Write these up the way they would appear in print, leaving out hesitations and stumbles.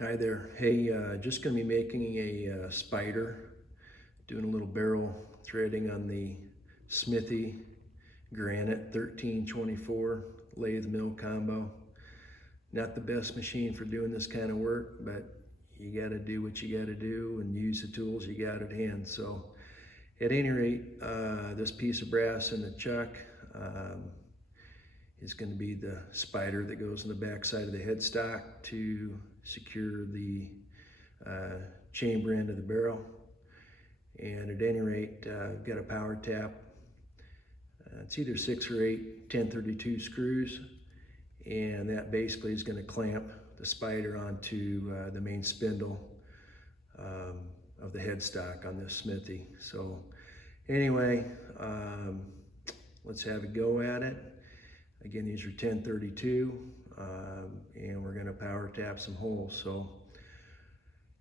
Hi there. Hey, just going to be making a spider, doing a little barrel threading on the Smithy Granite 1324 lathe mill combo. Not the best machine for doing this kind of work, but you got to do what you got to do and use the tools you got at hand. So at any rate, this piece of brass in the chuck is going to be the spider that goes in the back side of the headstock to secure the chamber end of the barrel. And at any rate, I've got a power tap. It's either 6 or 8 1032 screws, and that basically is going to clamp the spider onto the main spindle of the headstock on this Smithy. So anyway, let's have a go at it. Again, these are 1032, and we're going to power tap some holes. So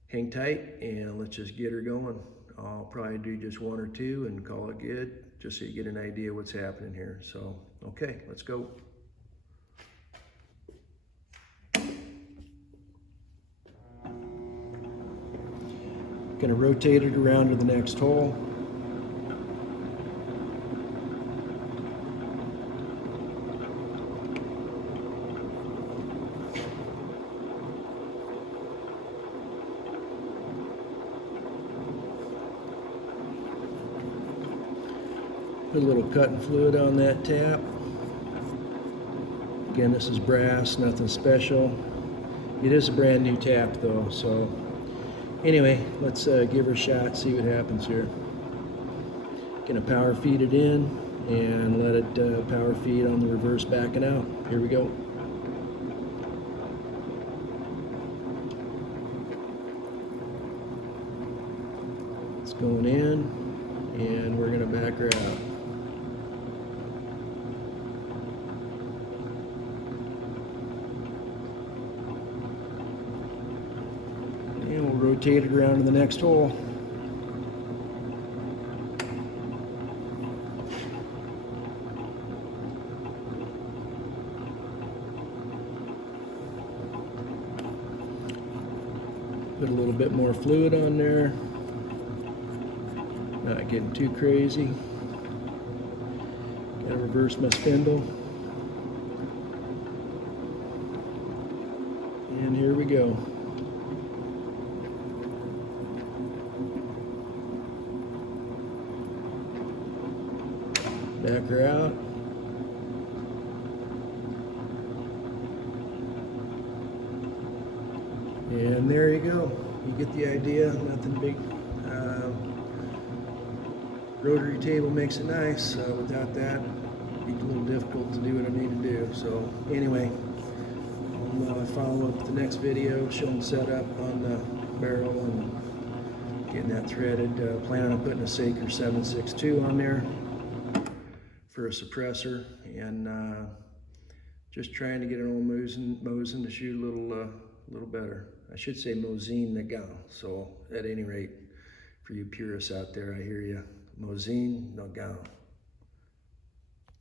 hang tight and let's just get her going. I'll probably do just 1 or 2 and call it good, just so you get an idea what's happening here. So, okay, let's go. Gonna rotate it around to the next hole. Put a little cutting fluid on that tap. Again, this is brass, nothing special. It is a brand new tap though, so anyway, let's give her a shot, see what happens here. Gonna power feed it in and let it power feed on the reverse backing out. Here we go. It's going in and we're gonna back her out. And we'll rotate it around to the next hole. Put a little bit more fluid on there. Not getting too crazy. Gotta reverse my spindle. And here we go. Back her out. And there you go. You get the idea. Nothing big. Rotary table makes it nice. Without that, it'd be a little difficult to do what I need to do. So anyway, I'll follow up with the next video showing setup on the barrel and getting that threaded. Planning on putting a Saker 762 on there for a suppressor, and just trying to get an old Mosin to shoot a little better. I should say Mosin Nagant. So at any rate, for you purists out there, I hear you. Mosin Nagant.